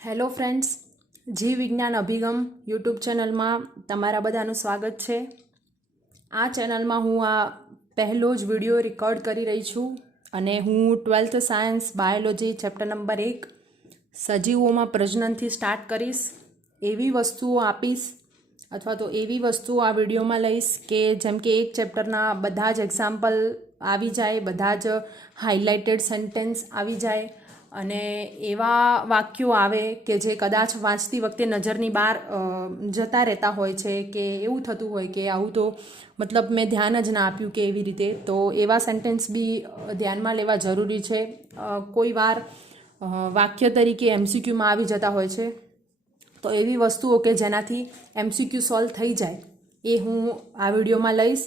Hello friends, જીવ વિજ્ઞાન અભિગમ યુટ્યુબ ચેનલમાં તમારા બધાનું સ્વાગત છે. આ ચેનલમાં હું આ પહેલો જ વિડીયો રેકોર્ડ કરી રહી છું અને હું 12th science biology chapter number 1 સજીવોમાં પ્રજનનથી સ્ટાર્ટ કરીશ. એવી વસ્તુઓ આપીશ અથવા તો એવી વસ્તુઓ આ વિડીયોમાં લઈશ કે જેમ કે એક ચેપ્ટરના બધા જ એક્ઝામ્પલ આવી જાય, બધા જ હાઇલાઇટેડ સેન્ટેન્સ આવી જાય અને એવા વાક્યો આવે કે જે કદાચ વાંચતી વખતે નજરની બહાર જતા રહેતા હોય છે કે એવું થતું હોય કે આવું તો મતલબ મેં ધ્યાન જ ના આપ્યું કે એવી રીતે, તો એવા સેન્ટેન્સ બી ધ્યાનમાં લેવા જરૂરી છે. કોઈ વાર વાક્ય તરીકે એમસીક્યુમાં આવી જતા હોય છે, તો એવી વસ્તુઓ કે જેનાથી એમસીક્યુ સોલ્વ થઈ જાય એ હું આ વિડીયોમાં લઈશ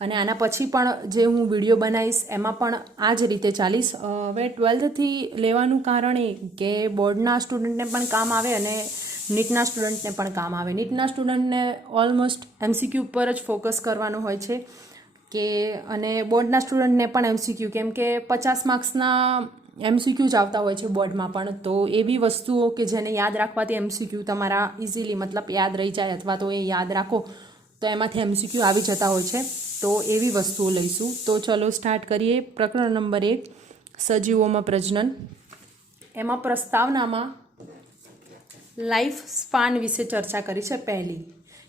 અને આના પછી પણ જે હું વિડીયો બનાવીશ એમાં પણ આ જ રીતે ચાલીશ. હવે 12થથી લેવાનું કારણ એ કે બોર્ડના સ્ટુડન્ટને પણ કામ આવે અને નીટના સ્ટુડન્ટને પણ કામ આવે. નીટના સ્ટુડન્ટને ઓલમોસ્ટ એમસીક્યુ પર જ ફોકસ કરવાનું હોય છે કે અને બોર્ડના સ્ટુડન્ટને પણ એમસીક્યુ, કેમ કે 50 માર્ક્સના એમસીક્યુ જ આવતા હોય છે બોર્ડમાં પણ. તો એવી વસ્તુઓ કે જેને યાદ રાખવાથી એમસીક્યુ તમારા ઇઝીલી મતલબ યાદ રહી જાય અથવા તો એ યાદ રાખો તો એમાંથી એમસીક્યુ આવી જતા હોય છે. તો એવી વસ્તુઓ લઈશું. તો ચલો સ્ટાર્ટ કરીએ. પ્રકરણ નંબર 1 સજીવોમાં પ્રજનન. એમાં પ્રસ્તાવનામાં લાઈફ સ્પાન વિશે ચર્ચા કરી છે. પહેલી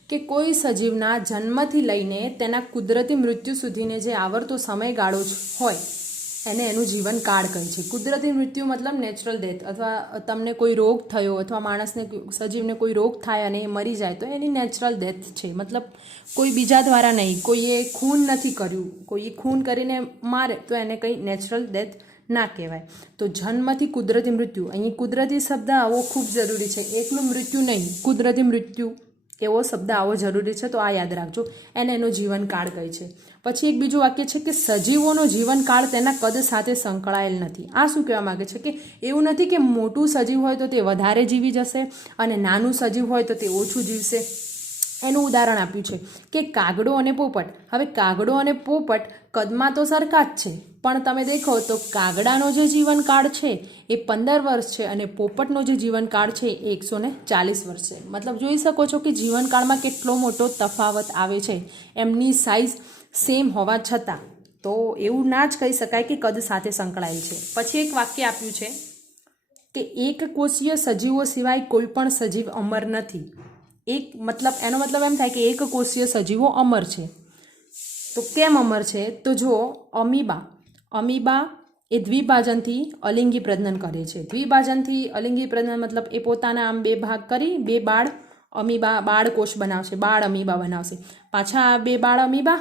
કે કોઈ સજીવના જન્મથી લઈને તેના કુદરતી મૃત્યુ સુધીને જે આવરતો સમયગાળો હોય એને એનું જીવનકાળ કહે છે. કુદરતી મૃત્યુ મતલબ નેચરલ ડેથ, અથવા તમને કોઈ રોગ થયો અથવા માણસને સજીવને કોઈ રોગ થાય અને એ મરી જાય તો એની નેચરલ ડેથ છે. મતલબ કોઈ બીજા દ્વારા નહીં, કોઈએ ખૂન નથી કર્યું, કોઈએ ખૂન કરીને મારે તો એને કંઈ નેચરલ ડેથ ના કહેવાય. તો જન્મથી કુદરતી મૃત્યુ, અહીં કુદરતી શબ્દ આવો ખૂબ જરૂરી છે. એકલું મૃત્યુ નહીં, કુદરતી મૃત્યુ એવો શબ્દ આવો જરૂરી છે, તો આ યાદ રાખજો. એને એનો જીવનકાળ કહે છે. પછી એક બીજું વાક્ય છે કે સજીવોનો જીવનકાળ તેના કદ સાથે સંકળાયેલ નથી. આ શું કહેવા માગે છે કે એવું નથી કે મોટું સજીવ હોય તો તે વધારે જીવી જશે અને નાનું સજીવ હોય તો તે ઓછું જીવશે. એનું ઉદાહરણ આપ્યું છે કે કાગડો અને પોપટ. હવે કાગડો અને પોપટ કદમાં તો સરખા જ છે, પણ તમે દેખો તો કાગડાનો જે જીવનકાળ છે એ 15 વર્ષ છે અને પોપટનો જે જીવનકાળ છે એ 140 વર્ષ છે. મતલબ જોઈ શકો છો કે જીવનકાળમાં કેટલો મોટો તફાવત આવે છે એમની સાઇઝ સેમ હોવા છતાં. તો એવું ના જ કહી શકાય કે કદ સાથે સંકળાયેલ છે. પછી એક વાક્ય આપ્યું છે કે એક કોષીય સજીવો સિવાય કોઈ પણ સજીવ અમર નથી. એનો મતલબ એમ થાય કે એક કોષીય સજીવો અમર છે. તો કેમ અમર છે? તો જો અમીબા એ દ્વિભાજનથી અલિંગી પ્રજનન કરે છે. દ્વિભાજનથી અલિંગી પ્રજનન મતલબ એ પોતાના આમ 2 ભાગ કરી 2 બાળ અમીબા બાળકોષ બનાવશે, બાળ અમીબા બનાવશે. પાછા આ 2 બાળ અમીબા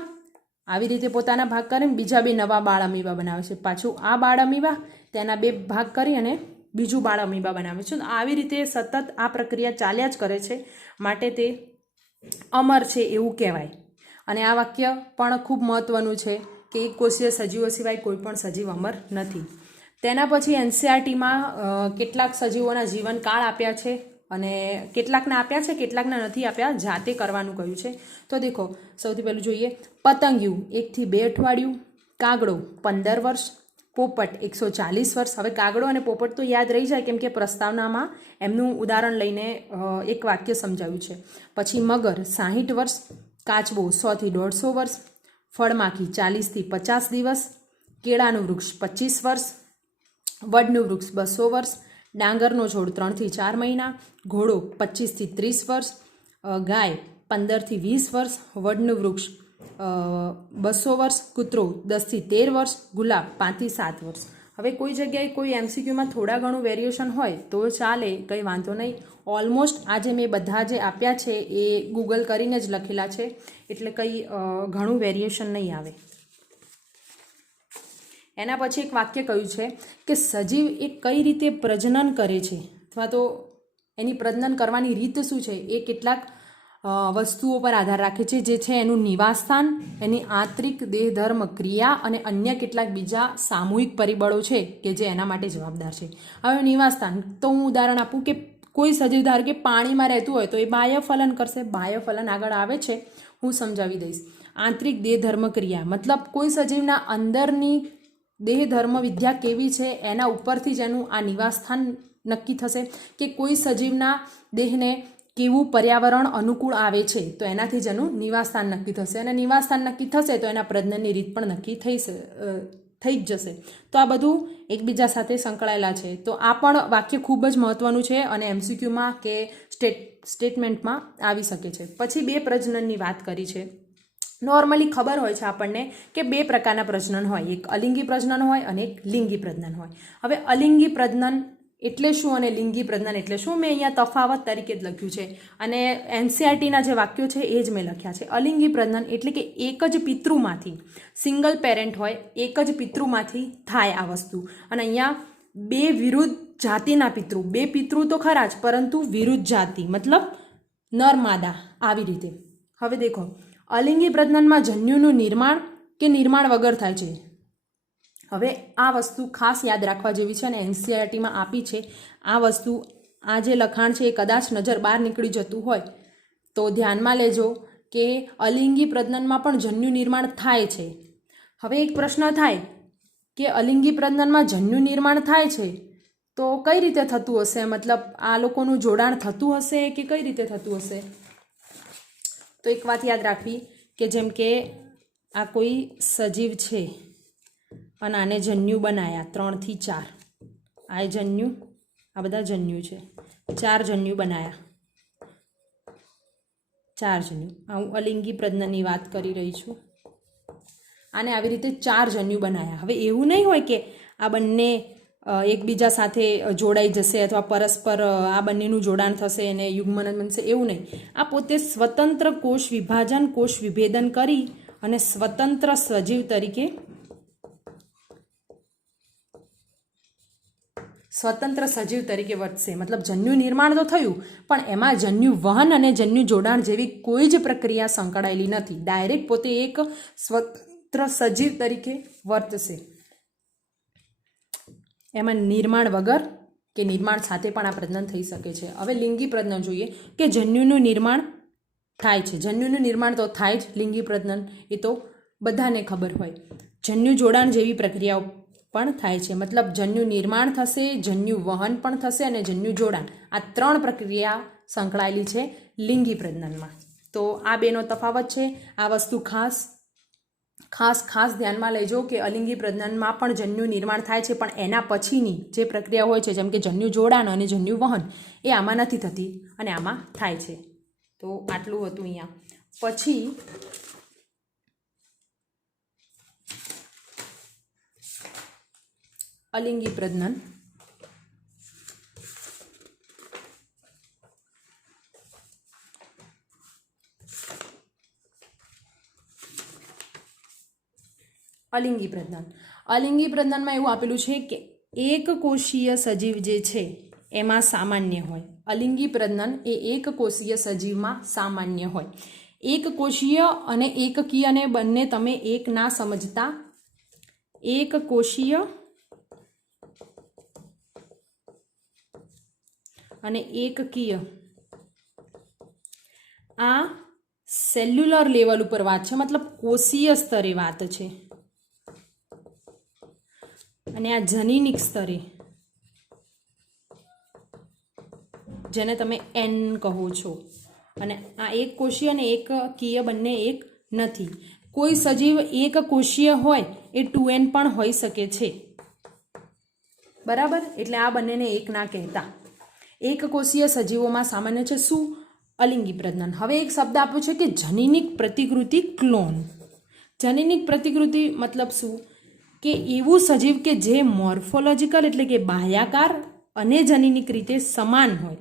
આવી રીતે પોતાના ભાગ કરીને બીજા 2 નવા બાળ અમીબા બનાવે છે. પાછું આ બાળ અમીબા તેના 2 ભાગ કરી અને બીજું બાળ અમીબા બનાવે છે. આવી રીતે સતત આ પ્રક્રિયા ચાલ્યા જ કરે છે, માટે તે અમર છે એવું કહેવાય. અને આ વાક્ય પણ ખૂબ મહત્વનું છે કે એક કોષીય સજીવો સિવાય કોઈ પણ સજીવ અમર નથી. તેના પછી એનસીઆરટીમાં કેટલાક સજીવોના જીવનકાળ આપ્યા છે અને કેટલાકના આપ્યા છે, કેટલાકના નથી આપ્યા, જાતે કરવાનું કહ્યું છે. તો દેખો, સૌથી પહેલું જોઈએ પતંગિયું 1 થી 2 અઠવાડિયું, કાગડો 15 વર્ષ, પોપટ 140 વર્ષ. હવે કાગડો અને પોપટ તો યાદ રહી જાય કેમ કે પ્રસ્તાવનામાં એમનું ઉદાહરણ લઈને એક વાક્ય સમજાવ્યું છે. પછી મગર 60 વર્ષ, કાચબો 100 થી 150 વર્ષ, ફળમાખી 40 થી 50 દિવસ, કેળાનું વૃક્ષ 25 વર્ષ, વડનું વૃક્ષ 200 વર્ષ, ડાંગરનો છોડ 3 થી 4 મહિના, ઘોડો 25 થી 30 વર્ષ, ગાય 15 થી 20 વર્ષ, વડનું વૃક્ષ 200 વર્ષ, કૂતરો 10 થી 13 વર્ષ, ગુલાબ 5 થી 7 વર્ષ. હવે કોઈ જગ્યાએ કોઈ એમસીક્યુમાં થોડા ઘણું વેરિએશન હોય તો ચાલે, કંઈ વાંધો નહીં. ઓલમોસ્ટ આજે મેં બધા જે આપ્યા છે એ ગૂગલ કરીને જ લખેલા છે, એટલે કંઈ ઘણું વેરિએશન નહીં આવે. એના પછી એક વાક્ય કહ્યું છે કે સજીવ એ કઈ રીતે પ્રજનન કરે છે અથવા તો એની પ્રજનન કરવાની રીત શું છે એ કેટલાક વસ્તુઓ પર આધાર રાખે છે, જે છે એનું નિવાસસ્થાન, એની આંતરિક દેહધર્મ ક્રિયા અને અન્ય કેટલાક બીજા સામૂહિક પરિબળો છે કે જે એના માટે જવાબદાર છે. હવે નિવાસસ્થાન તો હું ઉદાહરણ આપું કે કોઈ સજીવ ધારો કે પાણીમાં રહેતું હોય તો એ બાહ્યફલન કરશે. બાહ્યફલન આગળ આવે છે, હું સમજાવી દઈશ. આંતરિક દેહધર્મ ક્રિયા મતલબ કોઈ સજીવના અંદરની દેહધર્મ વિદ્યા કેવી છે એના ઉપરથી જ એનું આ નિવાસસ્થાન નક્કી થશે કે કોઈ સજીવના દેહને કેવું પર્યાવરણ અનુકૂળ આવે છે તો એનાથી જ એનું નિવાસસ્થાન નક્કી થશે અને નિવાસસ્થાન નક્કી થશે તો એના પ્રજનનની રીત પણ નક્કી થઈ જ જશે. તો આ બધું એકબીજા સાથે સંકળાયેલા છે. તો આ પણ વાક્ય ખૂબ જ મહત્ત્વનું છે અને MCQમાં કે સ્ટેટમેન્ટમાં આવી શકે છે. પછી 2 પ્રજનનની વાત કરી છે. નોર્મલી ખબર હોય છે આપણને કે 2 પ્રકારના પ્રજનન હોય, એક અલિંગી પ્રજનન હોય અને એક લિંગી પ્રજનન હોય. હવે અલિંગી પ્રજનન એટલે શું અને લિંગી પ્રજનન એટલે શું મેં અહીંયા તફાવત તરીકે જ લખ્યું છે અને NCERTના જે વાક્યો છે એ જ મેં લખ્યા છે. અલિંગી પ્રજનન એટલે કે એક જ પિતૃમાંથી, સિંગલ પેરેન્ટ હોય, એક જ પિતૃમાંથી થાય આ વસ્તુ. અને અહીંયા 2 વિરુદ્ધ જાતિના પિતૃ, 2 પિતૃ તો ખરા જ પરંતુ વિરુદ્ધ જાતિ મતલબ નર માદા આવી રીતે. હવે દેખો, અલિંગી પ્રજનનમાં જન્યુનું નિર્માણ કે નિર્માણ વગર થાય છે. હવે આ વસ્તુ ખાસ યાદ રાખવા જેવી છે અને NCERTમાં આપી છે. આ વસ્તુ, આ જે લખાણ છે એ કદાચ નજર બહાર નીકળી જતું હોય તો ધ્યાનમાં લેજો કે અલિંગી પ્રજનનમાં પણ જન્યુ નિર્માણ થાય છે. હવે એક પ્રશ્ન થાય કે અલિંગી પ્રજનનમાં જન્યુ નિર્માણ થાય છે તો કઈ રીતે થતું હશે, મતલબ આ લોકોનું જોડાણ થતું હશે કે કઈ રીતે થતું હશે? તો એક વાત યાદ રાખવી કે જેમ કે આ કોઈ સજીવ છે અને આને જન્યુ બનાવ્યા 3 થી 4, આ જન્યુ, આ બધા જન્યુ છે, 4 જન્યુ બનાવ્યા, 4 જન્યુ. હું અલિંગી પ્રજનનની વાત કરી રહી છું. આને આવી રીતે 4 જન્યુ બનાવ્યા. હવે એવું નહીં હોય કે આ બંને એકબીજા સાથે જોડાઈ જશે અથવા પરસ્પર આ બંનેનું જોડાણ થશે અને યુગ્મન બનશે, એવું નહીં. આ પોતે સ્વતંત્ર કોષ વિભાજન, કોષ વિભેદન કરી અને સ્વતંત્ર સજીવ તરીકે વર્તશે. મતલબ જન્યુ નિર્માણ તો થયું પણ એમાં જન્યુ વહન અને જન્યુ જોડાણ જેવી કોઈ જ પ્રક્રિયા સંકળાયેલી નથી. ડાયરેક્ટ પોતે એક સ્વતંત્ર સજીવ તરીકે વર્તશે. એમાં નિર્માણ વગર કે નિર્માણ સાથે પણ આ પ્રજનન થઈ શકે છે. હવે લિંગી પ્રજનન જોઈએ કે જન્યુનું નિર્માણ થાય છે. જન્યુનું નિર્માણ તો થાય જ, લિંગી પ્રજનન એ તો બધાને ખબર હોય. જન્યુ જોડાણ જેવી પ્રક્રિયાઓ પણ થાય છે. મતલબ જન્યુ નિર્માણ થશે, જન્યુ વહન પણ થશે અને જન્યુ જોડાણ, આ 3 પ્રક્રિયા સંકળાયેલી છે લિંગી પ્રજનનમાં. તો આ બેનો તફાવત છે. આ વસ્તુ ખાસ ધ્યાનમાં લેજો કે અલિંગી પ્રજનનમાં પણ જન્યુ નિર્માણ થાય છે પણ એના પછીની જે પ્રક્રિયા હોય છે જેમ કે જન્યુ જોડાણ અને જન્યુ વહન એ આમાં નથી થતી અને આમાં થાય છે. તો આટલું હતું અહીંયા. પછી અલિંગી પ્રજનન, અલિંગી પ્રજનન. અલિંગી પ્રજનનમાં એવું આપેલું છે કે એક કોષીય સજીવ જે છે એમાં સામાન્ય હોય. અલિંગી પ્રજનન એ એક કોષીય સજીવમાં સામાન્ય હોય. એક કોષીય અને એકકીયને બંને તમે એક ના સમજતા. એક કોષીય અને એકકીય આ સેલ્યુલર લેવલ ઉપર વાત છે, મતલબ કોષીય સ્તરે વાત છે. અને આ જનીનિક સ્તરે, જેને તમે એન કહો છો, અને આ એક કોષીય અને એકકીય બંને એક નથી. કોઈ સજીવ એક કોષીય હોય એ 2n પણ હોઈ શકે છે. બરાબર? એટલે આ બંનેને એક ના કહેતા. એક કોષીય સજીવોમાં સામાન્ય છે શું? અલિંગી પ્રજનન. હવે એક શબ્દ આપ્યો છે કે જનીનિક પ્રતિકૃતિ ક્લોન. જનીનિક પ્રતિકૃતિ મતલબ શું? કે એવું સજીવ કે જે મોર્ફોલોજિકલ એટલે કે બાહ્યાકાર અને જનીનિક રીતે સમાન હોય.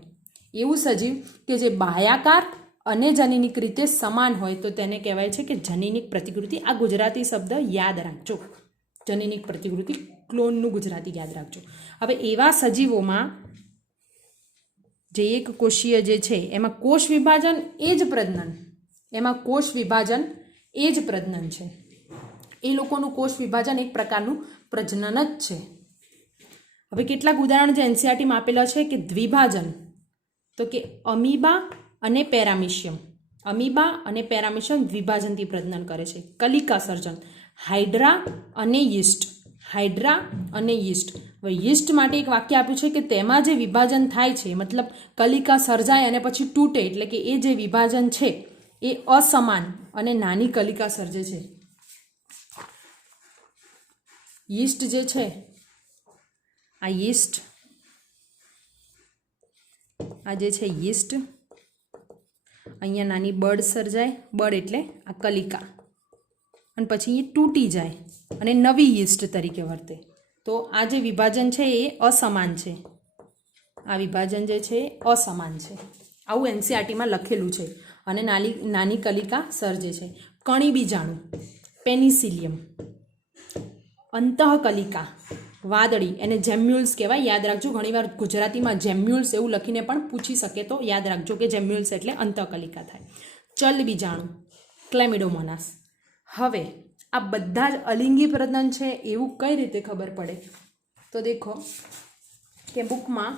એવું સજીવ કે જે બાહ્યાકાર અને જનીનિક રીતે સમાન હોય તો તેને કહેવાય છે કે જનીનિક પ્રતિકૃતિ. આ ગુજરાતી શબ્દ યાદ રાખજો. જનીનિક પ્રતિકૃતિ ક્લોનનું ગુજરાતી યાદ રાખજો. હવે એવા સજીવોમાં જે એક કોષીય જે છે એમાં કોષ વિભાજન એ જ પ્રજનન, એમાં કોષ વિભાજન એ જ પ્રજનન છે. એ લોકોનું કોષ વિભાજન એક પ્રકારનું પ્રજનન જ છે. હવે કેટલાક ઉદાહરણ જે NCERTમાં આપેલા છે કે દ્વિભાજન, તો કે અમીબા અને પેરામિશિયમ. અમીબા અને પેરામિશિયમ દ્વિભાજનથી પ્રજનન કરે છે. કલિકા સર્જન, હાઇડ્રા અને યીસ્ટ. હાઇડ્રા અને યીસ્ટ. હવે યીસ્ટ માટે એક વાક્ય આપ્યું છે કે તેમાં જે વિભાજન થાય છે, મતલબ કલિકા સર્જાય અને પછી તૂટે, એટલે કે એ જે વિભાજન છે એ અસમાન અને નાની કલિકા સર્જે છે. યીસ્ટ જે છે, આ યીસ્ટ, આ જે છે યીસ્ટ, અહીંયા નાની બળ સર્જાય, બળ એટલે આ કલિકા, અને પછી એ તૂટી જાય અને નવી યીસ્ટ તરીકે વર્તે. તો આ જે વિભાજન છે એ અસમાન છે. આ વિભાજન જે છે એ અસમાન છે. આવું એનસીઆરટીમાં લખેલું છે. અને નાની કલિકા સર્જે છે. કણી બીજાણુ, પેનિસિલિયમ, અંતઃકલિકા, વાદળી, એને જેમ્યુલ્સ કહેવાય. યાદ રાખજો, ઘણીવાર ગુજરાતીમાં જેમ્યુલ્સ એવું લખીને પણ પૂછી શકે, તો યાદ રાખજો કે જેમ્યુલ્સ એટલે અંતઃકલિકા થાય. ચલ બીજાણુ, ક્લેમિડોમોનાસ. હવે આ બધા જ અલિંગી પ્રજનન છે એવું કઈ રીતે ખબર પડે? તો દેખો કે બુકમાં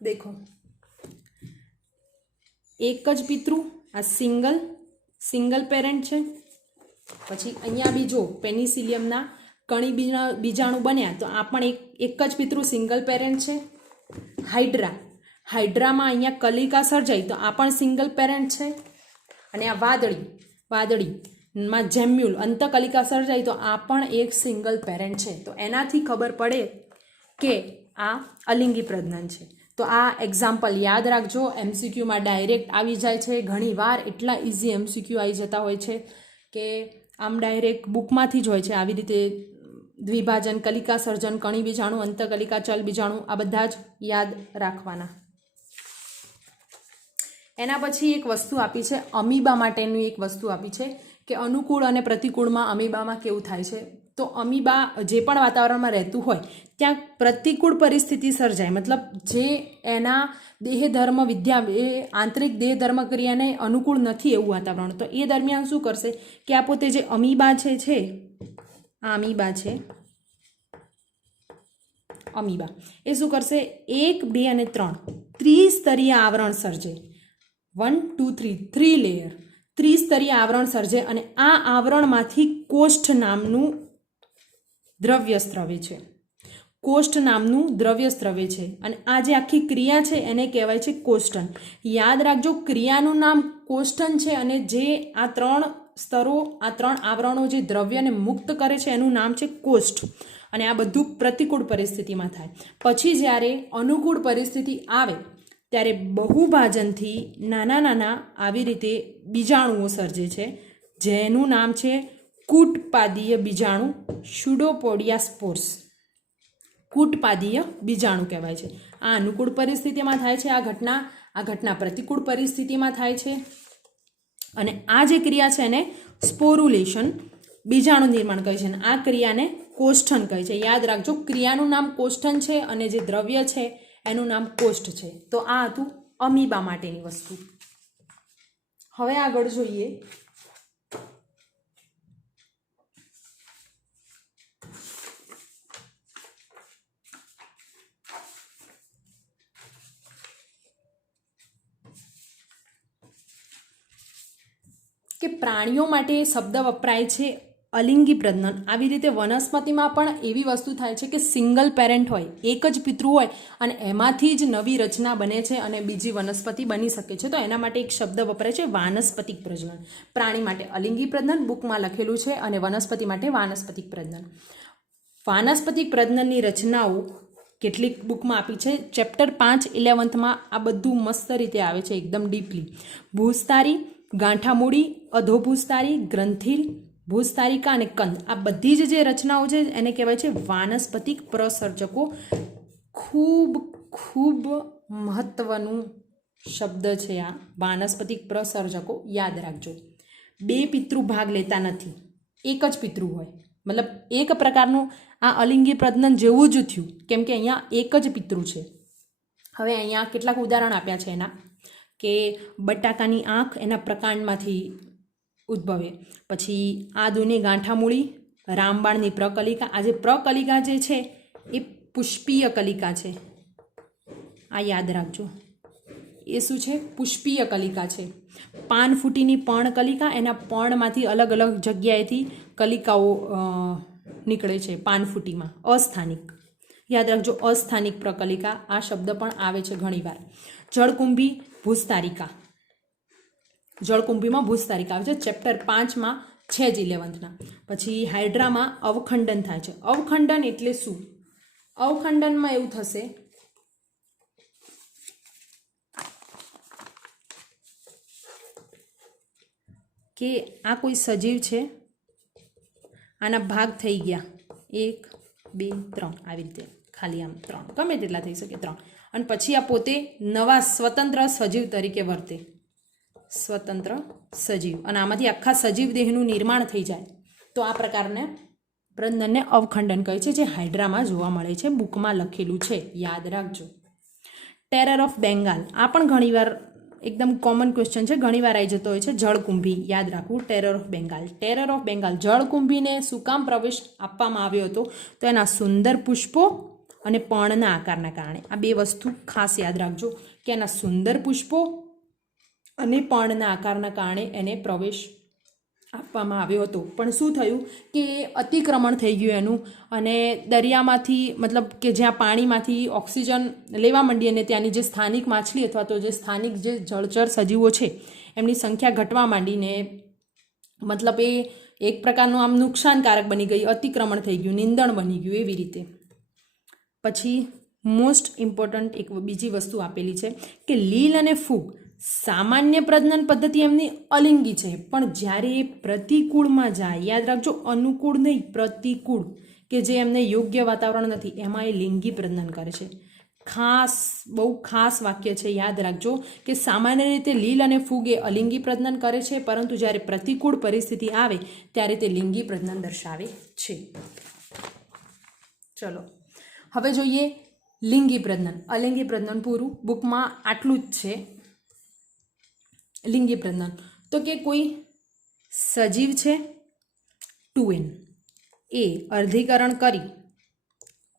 દેખો, એક જ પિતૃ, આ સિંગલ પેરેન્ટ છે. પછી અહીંયા બી જો પેનિસિલિયમના કણી બીજાણુ બન્યા, તો આ પણ એક જ પિતૃ, સિંગલ પેરેન્ટ છે. હાઇડ્રામાં અહીંયા કલિકા સર્જાઈ, તો આ પણ સિંગલ પેરેન્ટ છે. અને આ વાદળીમાં જેમ્યુલ, અંતઃકલિકા સર્જાઈ, તો આ પણ એક સિંગલ પેરેન્ટ છે. તો એનાથી ખબર પડે કે આ અલિંગી પ્રજનન છે. તો આ એક્ઝામ્પલ યાદ રાખજો, એમસીક્યુમાં ડાયરેક્ટ આવી જાય છે. ઘણીવાર એટલા ઇઝી એમસીક્યુ આવી જતા હોય છે કે આમ ડાયરેક્ટ બુકમાંથી જ હોય છે. આવી રીતે દ્વિભાજન, કલિકા સર્જન, કણી બીજાણુ, અંતઃકલિકા, ચલ બીજાણુ, આ બધા જ યાદ રાખવાના. એના પછી એક વસ્તુ આપી છે, અમીબા માટેની એક વસ્તુ આપી છે કે અનુકૂળ અને પ્રતિકૂળમાં અમીબામાં કેવું થાય છે. તો અમીબા જે પણ વાતાવરણમાં રહેતું હોય ત્યાં પ્રતિકૂળ પરિસ્થિતિ સર્જાય, મતલબ જે એના દેહ ધર્મ વિદ્યા, એ આંતરિક દેહ ધર્મ ક્રિયાને અનુકૂળ નથી એવું વાતાવરણ, તો એ દરમિયાન શું કરશે કે આ પોતે જે અમીબા છે આ અમીબા છે, અમીબા એ શું કરશે, 1, 2 અને 3 ત્રિસ્તરીય આવરણ સર્જે. 1, 2, 3 3 લેયર, ત્રિસ્તરીય આવરણ સર્જે. અને આ આવરણમાંથી કોષ્ઠ નામનું દ્રવ્ય સ્ત્રવે છે. કોષ્ઠ નામનું દ્રવ્ય સ્ત્રવે છે. અને આ જે આખી ક્રિયા છે એને કહેવાય છે કોષ્ટન. યાદ રાખજો, ક્રિયાનું નામ કોષ્ટન છે, અને જે આ 3 સ્તરો, આ 3 આવરણો જે દ્રવ્યને મુક્ત કરે છે એનું નામ છે કોષ્ઠ. અને આ બધું પ્રતિકૂળ પરિસ્થિતિમાં થાય. પછી જ્યારે અનુકૂળ પરિસ્થિતિ આવે ત્યારે બહુભાજનથી નાના આવી રીતે બીજાણુઓ સર્જે છે, જેનું નામ છે કૂટપાદીય બીજાણુ, સ્યુડોપોડિયા સ્પોર્સ. કૂટપાદીય બીજાણુ કહેવાય છે. આ અનુકૂળ પરિસ્થિતિમાં થાય છે આ ઘટના પ્રતિકૂળ પરિસ્થિતિમાં થાય છે. અને આ જે ક્રિયા છે એને સ્પોરુલેશન, બીજાણુ નિર્માણ કહે છે. અને આ ક્રિયાને કોષ્ઠન કહે છે. યાદ રાખજો, ક્રિયાનું નામ કોષ્ઠન છે અને જે દ્રવ્ય છે એનું નામ કોષ્ઠ છે. તો આ હતું અમીબા માટેની વસ્તુ. હવે આગળ જોઈએ કે પ્રાણીઓ માટે શબ્દ વપરાય છે અલિંગી પ્રજનન. આવી રીતે વનસ્પતિમાં પણ એવી વસ્તુ થાય છે કે સિંગલ પેરેન્ટ હોય, એક જ પિતૃ હોય, અને એમાંથી જ નવી રચના બને છે અને બીજી વનસ્પતિ બની શકે છે. તો એના માટે એક શબ્દ વપરાય છે વાનસ્પતિક પ્રજનન. પ્રાણી માટે અલિંગી પ્રજનન બુકમાં લખેલું છે, અને વનસ્પતિ માટે વાનસ્પતિક પ્રજનન. વાનસ્પતિક પ્રજનનની રચનાઓ કેટલીક બુકમાં આપી છે. ચેપ્ટર 5 11th આ બધું મસ્ત રીતે આવે છે, એકદમ ડીપલી. ભૂસ્તારી, ગાંઠામૂળી, અધોભૂસ્તારી, ગ્રંથિલ, ભૂસ્તારિકા અને કંદ, આ બધી જ જે રચનાઓ છે એને કહેવાય છે વાનસ્પતિક પ્રસર્જકો. ખૂબ મહત્વનું શબ્દ છે આ વાનસ્પતિક પ્રસર્જકો. યાદ રાખજો, 2 પિતૃ ભાગ લેતા નથી, એક જ પિતૃ હોય. મતલબ એક પ્રકારનું આ અલિંગી પ્રજનન જેવું જ થયું, કેમ કે અહીંયા એક જ પિતૃ છે. હવે અહીંયા કેટલાક ઉદાહરણ આપ્યા છે એના, કે બટાકાની આંખ એના પ્રકાંડમાંથી ઉદ્ભવે. પછી આદુની ગાંઠામૂળી, રામબાણની પ્રકલિકા. આ જે પ્રકલિકા જે છે એ પુષ્પીય કલિકા છે, આ યાદ રાખજો. એ શું છે? પુષ્પીય કલિકા છે. પાનફૂટીની પર્ણકલિકા, એના પર્ણમાંથી અલગ અલગ જગ્યાએથી કલિકાઓ નીકળે છે પાનફૂટીમાં, અસ્થાનિક. યાદ રાખજો, અસ્થાનિક પ્રકલિકા આ શબ્દ પણ આવે છે ઘણીવાર. જળકુંભી, ભૂસ્તારિકા. જળકુંભીમાં ભૂસ્તારિકા આવે છે, ચેપ્ટર 5માં છે જ 11થના. પછી હાઇડ્રામાં અવખંડન થાય છે. અવખંડન એટલે શું? અવખંડનમાં એવું થશે કે આ કોઈ સજીવ છે, આના ભાગ થઈ ગયા 1 2 3 આવી રીતે, ખાલી આમ 3 ગમે તેટલા થઈ શકે 3, અને પછી આ પોતે નવા સ્વતંત્ર સજીવ તરીકે વર્તે, સ્વતંત્ર સજીવ, અને આમાંથી આખા સજીવ દેહનું નિર્માણ થઈ જાય, તો આ પ્રકારને પ્રજનનને અવખંડન કહે છે, જે હાઇડ્રામાં જોવા મળે છે. બુકમાં લખેલું છે, યાદ રાખજો. ટેરર ઓફ બેંગાલ, આ પણ ઘણીવાર એકદમ કોમન ક્વેશ્ચન છે, ઘણીવાર આવી જતો હોય છે. જળકુંભી, યાદ રાખવું. Terror of Bengal. Terror of Bengal, જળકુંભીને શું કામ પ્રવેશ આપવામાં આવ્યો હતો? તો એના સુંદર પુષ્પો અને પર્ણના આકારના કારણે. આ બે વસ્તુ ખાસ યાદ રાખજો કે એના સુંદર પુષ્પો અને પર્ણના આકારના કારણે એને પ્રવેશ આપવામાં આવ્યો હતો. પણ શું થયું કે અતિક્રમણ થઈ ગયું એનું, અને દરિયામાંથી, મતલબ કે જ્યાં પાણીમાંથી ઓક્સિજન લેવા માંડી અને ત્યાંની જે સ્થાનિક માછલી અથવા તો જે સ્થાનિક જે જળચર સજીવો છે એમની સંખ્યા ઘટવા માંડીને, મતલબ એ એક પ્રકારનું આમ નુકસાનકારક બની ગઈ, અતિક્રમણ થઈ ગયું, નિંદણ બની ગયું, એવી રીતે. પછી મોસ્ટ ઇમ્પોર્ટન્ટ એક બીજી વસ્તુ આપેલી છે કે લીલ અને ફૂગ સામાન્ય પ્રજનન પદ્ધતિ એમની અલિંગી છે, પણ જ્યારે એ પ્રતિકૂળમાં જાય, યાદ રાખજો, અનુકૂળ નહીં, પ્રતિકૂળ, કે જે એમને યોગ્ય વાતાવરણ નથી, એમાં એ લિંગી પ્રજનન કરે છે. ખાસ, બહુ ખાસ વાક્ય છે, યાદ રાખજો કે સામાન્ય રીતે લીલ અને ફૂગ એ અલિંગી પ્રજનન કરે છે, પરંતુ જ્યારે પ્રતિકૂળ પરિસ્થિતિ આવે ત્યારે તે લિંગી પ્રજનન દર્શાવે છે. ચલો હવે જોઈએ લિંગી પ્રજનન. અલિંગી પ્રજનન પૂરું. બુકમાં આટલું જ છે. લિંગી પ્રજનન તો કે કોઈ સજીવ છે 2n, એ અર્ધીકરણ કરી,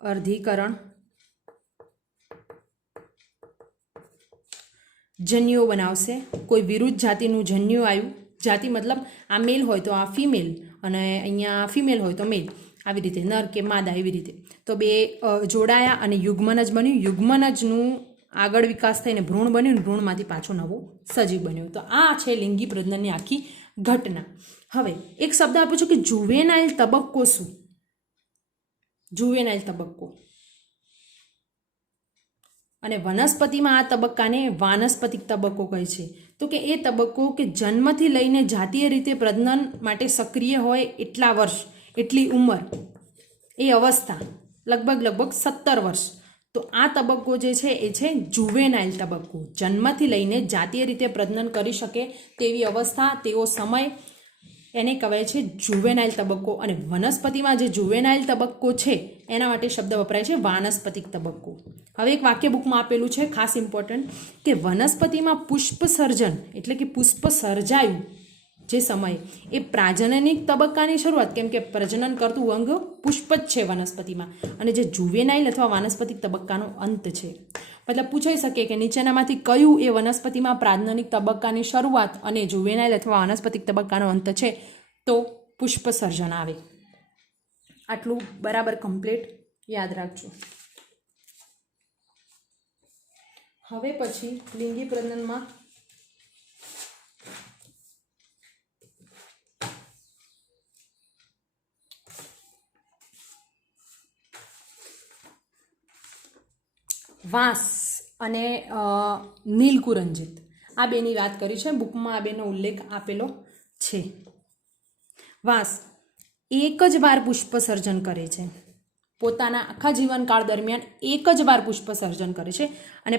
અર્ધીકરણ જન્યુઓ બનાવશે. કોઈ વિરુદ્ધ જાતિનું જન્યુ આવ્યું, જાતિ મતલબ આ મેલ હોય તો આ ફિમેલ, અને અહીંયા ફિમેલ હોય તો મેલ, આવી રીતે નર કે માદા, એવી રીતે. તો બે જોડાયા અને યુગ્મનજ બન્યું. યુગ્મનજનું આગળ વિકાસ થઈને ભ્રૂણ બન્યું, ભ્રૂણમાંથી પાછો નવો સજીવ બન્યો. તો આ છે લિંગી પ્રજનનની આખી ઘટના. હવે એક શબ્દ આપું છું કે જુવેનાઇલ તબક્કો શું? જુવેનાઇલ તબક્કો. અને વનસ્પતિમાં આ તબક્કાને વાનસ્પતિક તબક્કો કહે છે. તો કે એ તબક્કો કે જન્મથી લઈને જાતીય રીતે પ્રજનન માટે સક્રિય હોય એટલા વર્ષ, એટલી ઉંમર, એ અવસ્થા લગભગ 17 વર્ષ. તો આ તબક્કો જે છે એ છે જુવેનાઇલ તબક્કો. જન્મથી લઈને જાતીય રીતે પ્રજનન કરી શકે તેવી અવસ્થા, તેવો સમય, એને કહેવાય છે જુવેનાઇલ તબક્કો. અને વનસ્પતિમાં જે જુવેનાઇલ તબક્કો છે એના માટે શબ્દ વપરાય છે વાનસ્પતિક તબક્કો. હવે એક વાક્ય બુકમાં આપેલું છે ખાસ ઇમ્પોર્ટન્ટ, કે વનસ્પતિમાં પુષ્પ સર્જન, એટલે કે પુષ્પ સર્જાયું જે સમય, એ પ્રાજનનિક તબક્કાની શરૂઆત, કેમ કે પ્રજનન કરતું અંગ પુષ્પ જ છે વનસ્પતિમાં, અને જે જુવેનાઇલ અથવા વાનસ્પતિક તબક્કાનો અંત છે. મતલબ પૂછાઈ શકે કે નીચેનામાંથી કયું એ વનસ્પતિમાં પ્રાજનનિક તબક્કાની શરૂઆત અને જુવેનાઇલ અથવા વાનસ્પતિક તબક્કાનો અંત છે? તો પુષ્પ સર્જન આવે. આટલું બરાબર કમ્પ્લીટ યાદ રાખજો. હવે પછી લિંગી પ્રજનનમાં વાંસ અને નીલકુરંજિત, આ બેની વાત કરી છે. બુકમાં આ બેનો ઉલ્લેખ આપેલો છે. વાંસ એક જ વાર પુષ્પ સર્જન કરે છે. પોતાના આખા જીવનકાળ દરમિયાન એક જ વાર પુષ્પ સર્જન કરે છે, અને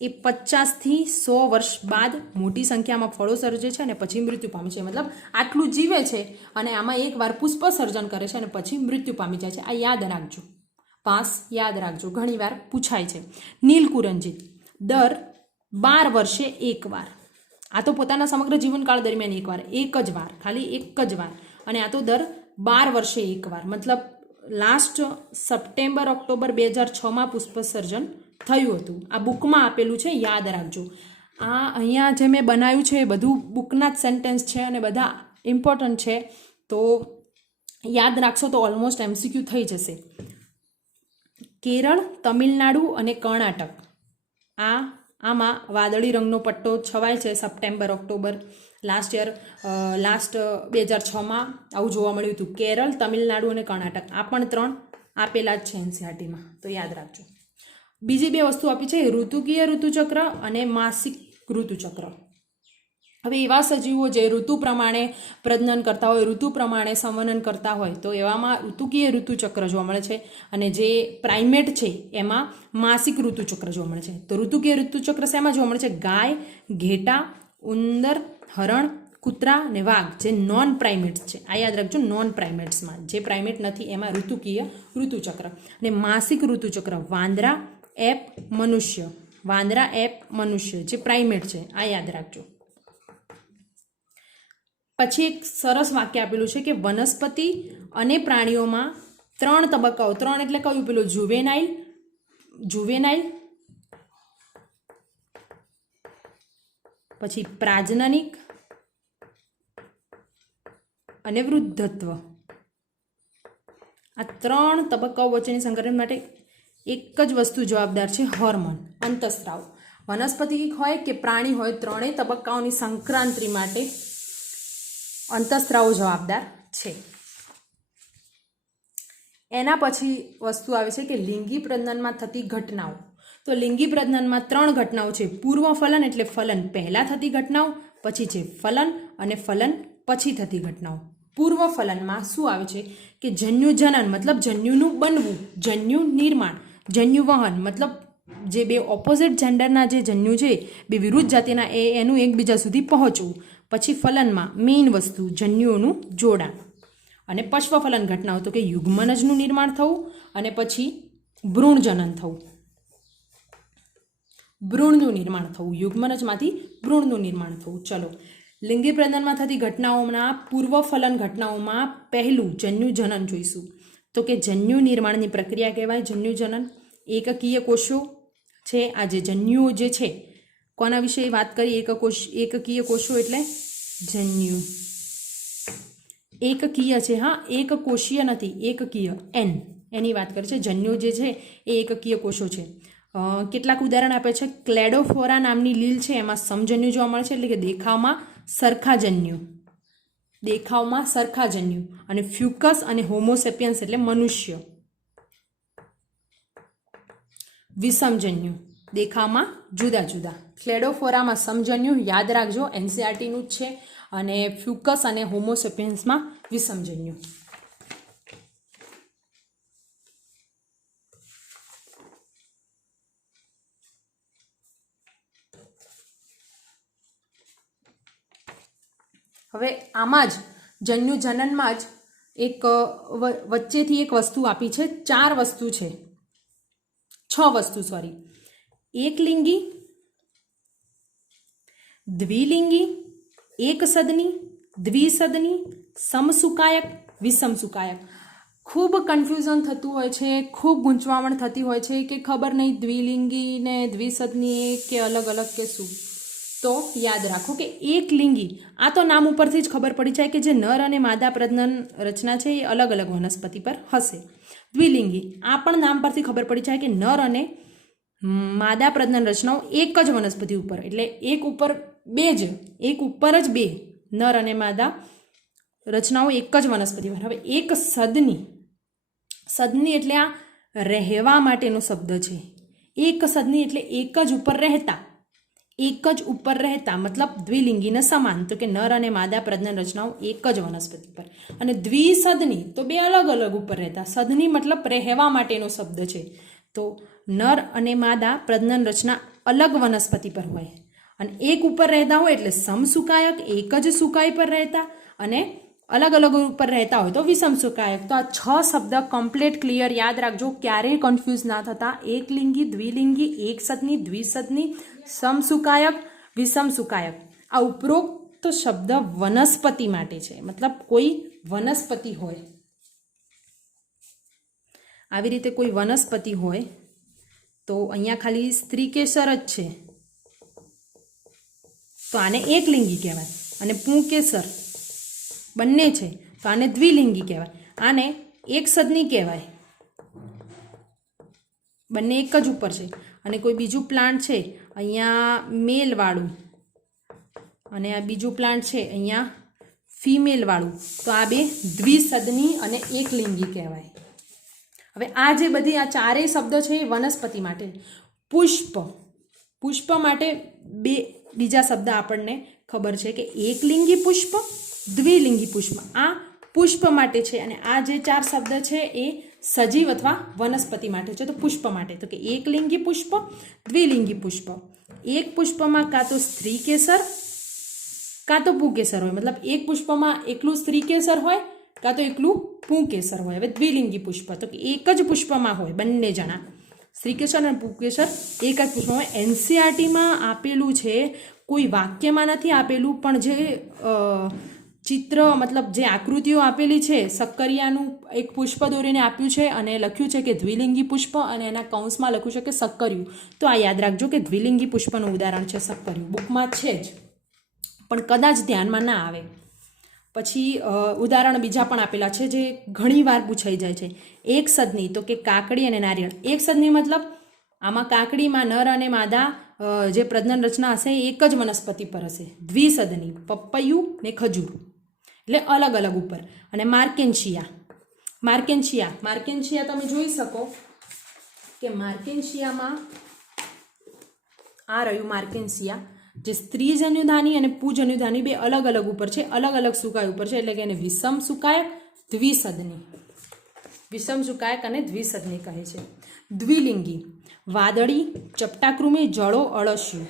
એ 50થી 100 વર્ષ બાદ મોટી સંખ્યામાં ફળો સર્જે છે અને પછી મૃત્યુ પામે છે. મતલબ આટલું જીવે છે અને આમાં એક વાર પુષ્પ સર્જન કરે છે અને પછી મૃત્યુ પામી જાય છે. આ યાદ રાખજો. પાસ યાદ રાખજો, ઘણીવાર પૂછાય છે. નીલકુરંજિત દર 12 વર્ષે એકવાર. આ તો પોતાના સમગ્ર જીવનકાળ દરમિયાન એકવાર, એક જ વાર, ખાલી એક જ વાર. અને આ તો દર 12 વર્ષે એકવાર. મતલબ લાસ્ટ સપ્ટેમ્બર ઓક્ટોબર 2006માં પુષ્પ સર્જન થયું હતું. આ બુકમાં આપેલું છે, યાદ રાખજો. આ અહીંયા જે મેં બનાવ્યું છે એ બધું બુકના જ સેન્ટેન્સ છે અને બધા ઇમ્પોર્ટન્ટ છે, તો યાદ રાખશો તો ઓલમોસ્ટ MCQ થઈ જશે. કેરળ, તમિલનાડુ અને કર્ણાટક આમાં વાદળી રંગનો પટ્ટો છવાય છે. સપ્ટેમ્બર ઓક્ટોબર લાસ્ટ 2006માં આવું જોવા મળ્યું હતું. કેરળ, તમિલનાડુ અને કર્ણાટક આ પણ 3 આપેલા જ છે NCERTમાં, તો યાદ રાખજો. બીજી 2 વસ્તુ આપી છે, ઋતુકીય ઋતુચક્ર અને માસિક ઋતુચક્ર. હવે એવા સજીવો જે ઋતુ પ્રમાણે પ્રજનન કરતા હોય, ઋતુ પ્રમાણે સંવનન કરતા હોય, તો એવામાં ઋતુકીય ઋતુચક્ર જોવા મળે છે. અને જે પ્રાઇમેટ છે એમાં માસિક ઋતુચક્ર જોવા મળે છે. તો ઋતુકીય ઋતુચક્ર શેમાં જોવા મળે છે? ગાય, ઘેટા, ઉંદર, હરણ, કૂતરા અને વાઘ જે નોન પ્રાઇમેટ્સ છે. આ યાદ રાખજો, નોન પ્રાઇમેટ્સમાં. જે પ્રાઇમેટ નથી એમાં ઋતુકીય ઋતુચક્ર. અને માસિક ઋતુચક્ર વાંદરા, એપ, મનુષ્ય. વાંદરા, એપ, મનુષ્ય જે પ્રાઇમેટ છે, આ યાદ રાખજો. પછી એક સરસ વાક્ય આપેલું છે કે વનસ્પતિ અને પ્રાણીઓમાં 3 તબક્કાઓ. 3 એટલે કયું? પેલું જુવેનાઇલ, પછી પ્રાજનનિક અને વૃદ્ધત્વ. આ 3 તબક્કાઓ વચ્ચેની સંકલન માટે એક જ વસ્તુ જવાબદાર છે, હોર્મોન, અંતઃસ્રાવ. વનસ્પતિ હોય કે પ્રાણી હોય, 3 તબક્કાઓની સંક્રાંતિ માટે અંતઃસ્રાવો જવાબદાર છે. એના પછી વસ્તુ આવે છે કે લિંગી પ્રજનનમાં થતી ઘટનાઓ. તો લિંગી પ્રજનનમાં 3 ઘટનાઓ છે. પૂર્વ ફલન એટલે ફલન પહેલાં થતી ઘટનાઓ, પછી છે ફલન અને ફલન પછી થતી ઘટનાઓ. પૂર્વ ફલનમાં શું આવે છે કે જન્યુજનન મતલબ જન્યુનું બનવું, જન્યુ નિર્માણ, જન્યુવહન મતલબ જે 2 ઓપોઝિટ જેન્ડરના જે જન્યુ છે, 2 વિરુદ્ધ જાતિના એનું એકબીજા સુધી પહોંચવું. પછી ફલનમાં મેઇન વસ્તુ જન્યુઓનું જોડાણ. અને પશ્વફલન ઘટનાઓ તો કે યુગ્મનજનું નિર્માણ થવું અને પછી ભ્રૂણજનન થવું. ભ્રૂણનું નિર્માણ થવું, યુગ્મનજમાંથી ભ્રૂણનું નિર્માણ થવું. ચલો, લિંગી પ્રજનનમાં થતી ઘટનાઓના પૂર્વ ફલન ઘટનાઓમાં પહેલું જન્યુજનન જોઈશું. તો કે જન્યુ નિર્માણની પ્રક્રિયા કહેવાય જન્યુજનન. એકકીય કોષો છે. આ જે જન્યુઓ જે છે, કોના વિશે વાત કરી? એકકીય કોષો એટલે જન્યુ. એકકીય છે, હા, એકકોષીય નથી, એકકીય, એની વાત કરે છે. જન્યુ જે છે એ એકકીય કોષો છે. કેટલાક ઉદાહરણ આપે છે. ક્લેડોફોરા નામની લીલ છે, એમાં સમજન્યુ જોવા મળે છે, એટલે કે દેખાવમાં સરખા જન્યુ. અને ફ્યુકસ અને હોમોસેપિયન્સ એટલે મનુષ્ય, વિષમજન્યુ, દેખાવમાં જુદા જુદા. ક્લેડોફોરામાં સમજન્યુ યાદ રાખજો, NCERTનું જ છે. અને ફ્યુકસ અને હોમોસેપિયન્સમાં વિષમજન્યુ. હવે આમાં જ જન્યુજનનમાં જ વચ્ચેથી એક વસ્તુ આપી છે. 4 વસ્તુ છે, 6 વસ્તુ સોરી. એકલિંગી, દ્વિલિંગી, એકસદની, દ્વિસદની, સમસુકાયક, વિષમસુકાયક. ખૂબ કન્ફ્યુઝન થતું હોય છે, ખૂબ ગૂંચવામણ થતી હોય છે કે ખબર નહીં દ્વિલિંગી ને દ્વિસદની કે અલગ અલગ કે શું. તો યાદ રાખો કે એકલિંગી, આ તો નામ ઉપરથી જ ખબર પડી જાય કે જે નર અને માદા પ્રજનન રચના છે એ અલગ અલગ વનસ્પતિ પર હશે. દ્વિલિંગી, આ પણ નામ પરથી ખબર પડી જાય કે નર અને માદા પ્રજનન રચનાઓ એક જ વનસ્પતિ ઉપર, એટલે એક ઉપર જ બે નર અને માદા રચનાઓ એક જ વનસ્પતિ પર. હવે એક સદની એટલે આ રહેવા માટેનો શબ્દ છે. એક સદની એટલે એક જ ઉપર રહેતા મતલબ દ્વિલિંગીને સમાન, તો કે નર અને માદા પ્રજનન રચનાઓ એક જ વનસ્પતિ પર. અને દ્વિસદની તો 2 અલગ અલગ ઉપર રહેતા. સદની મતલબ રહેવા માટેનો શબ્દ છે. તો નર અને માદા પ્રજનન રચના અલગ વનસ્પતિ પર હોય અને એક ઉપર રહેતા હોય એટલે સમસુકાયક, એક જ સુકાઈ પર રહેતા, અને અલગ અલગ ઉપર રહેતા હોય તો વિષમસુકાયક. તો આ 6 શબ્દ કમ્પ્લીટ ક્લિયર યાદ રાખજો, ક્યારેય કન્ફ્યુઝ ના થતા. એકલિંગી, દ્વિલિંગી, એકસદની, દ્વિસદની, સમસુકાયક, વિષમસુકાયક. આ ઉપરોક્ત શબ્દ વનસ્પતિ માટે છે, મતલબ કોઈ વનસ્પતિ હોય, આવી રીતે કોઈ વનસ્પતિ હોય તો અહીંયા ખાલી સ્ત્રીકેસર જ છે તો આને એકલિંગી કહેવાય, અને પુંકેસર બંને છે તો આને દ્વિલિંગી કહેવાય. આને એક સદની કહેવાય, બંને એક જ ઉપર છે. અને કોઈ બીજું પ્લાન્ટ છે અહીંયા મેલવાળું અને આ બીજું પ્લાન્ટ છે અહીંયા ફિમેલવાળું, તો આ બે દ્વિસદની અને એકલિંગી કહેવાય. હવે આ જે બધી આ ચારેય શબ્દ છે એ વનસ્પતિ માટે. પુષ્પ, પુષ્પ માટે બે બીજા શબ્દ આપણને ખબર છે કે એકલિંગી પુષ્પ, દ્વિલિંગી પુષ્પ. આ પુષ્પ માટે છે અને આ જે ચાર શબ્દ છે એ સજીવ અથવા વનસ્પતિ માટે છે. તો પુષ્પ માટે તો કે એકલિંગી પુષ્પ, દ્વિલિંગી પુષ્પ. એક પુષ્પમાં કાં તો સ્ત્રી કેસર કાં તો પુંકેસર હોય, મતલબ એક પુષ્પમાં એકલું સ્ત્રી કેસર હોય કાં તો એકલું પુંકેસર હોય. હવે દ્વિલિંગી પુષ્પ તો કે એક જ પુષ્પમાં હોય બંને જણા, સ્ત્રીકેસર અને પુંકેસર એક જ પુષ્પમાં હોય. એનસીઆરટીમાં આપેલું છે, કોઈ વાક્યમાં નથી આપેલું, પણ જે ચિત્ર મતલબ જે આકૃતિઓ આપેલી છે, સક્કરિયાનું એક પુષ્પ દોરીને આપ્યું છે અને લખ્યું છે કે દ્વિલિંગી પુષ્પ અને એના કૌંસમાં લખ્યું છે કે સક્કરિયું. તો આ યાદ રાખજો કે દ્વિલિંગી પુષ્પનું ઉદાહરણ છે સક્કરિયું. બુકમાં છે જ પણ કદાચ ધ્યાનમાં ના આવે. પછી ઉદાહરણ બીજા પણ આપેલા છે જે ઘણીવાર પૂછાઈ જાય છે. એક સદની તો કે કાકડી અને નારિયેળ. એક સદની મતલબ આમાં કાકડીમાં નર અને માદા જે પ્રજનન રચના હશે એ એક જ વનસ્પતિ પર હશે. દ્વિસદની પપૈયું ને ખજૂર એટલે અલગ અલગ ઉપર. અને માર્કેન્શિયા, માર્કેન્શિયા તમે જોઈ શકો કે માર્કેન્શિયામાં આ રહ્યું માર્કેન્શિયા, જે સ્ત્રી જન્યુધાની અને પુજન્યુધાની બે અલગ અલગ ઉપર છે, અલગ અલગ સુકાય ઉપર છે, એટલે કે એને વિષમ સુકાયક, દ્વિસદની, વિષમ સુકાયક અને દ્વિસદની કહે છે. દ્વિલિંગી વાદળી, ચપટાકૃમિ, જળો, અળસિયું.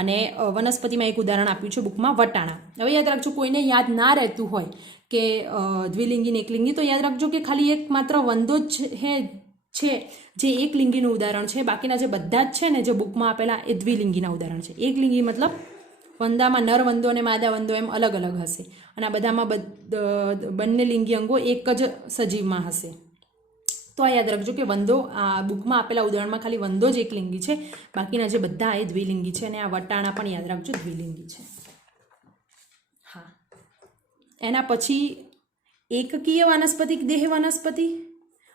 અને વનસ્પતિમાં એક ઉદાહરણ આપ્યું છે બુકમાં વટાણા. હવે યાદ રાખજો, કોઈને યાદ ના રહેતું હોય કે દ્વિલિંગી ને એકલિંગી, તો યાદ રાખજો કે ખાલી એક માત્ર વંદો જ છે જે એકલિંગીનું ઉદાહરણ છે, બાકીના જે બધા જ છે ને જે બુકમાં આપેલા એ દ્વિલિંગીના ઉદાહરણ છે. એકલિંગી મતલબ વંદામાં નર વંદો અને માદા વંદો એમ અલગ અલગ હશે અને આ બધામાં બંને લિંગી અંગો એક જ સજીવમાં હશે. તો આ યાદ રાખજો કે વંદો આ બુકમાં આપેલા ઉદાહરણમાં ખાલી વંદો જ એકલિંગી છે, બાકીના જે બધા એ દ્વિલિંગી છે. અને આ વટાણા પણ યાદ રાખજો દ્વિલિંગી છે. હા, એના પછી એકકીય વાનસ્પતિક દેહ વનસ્પતિ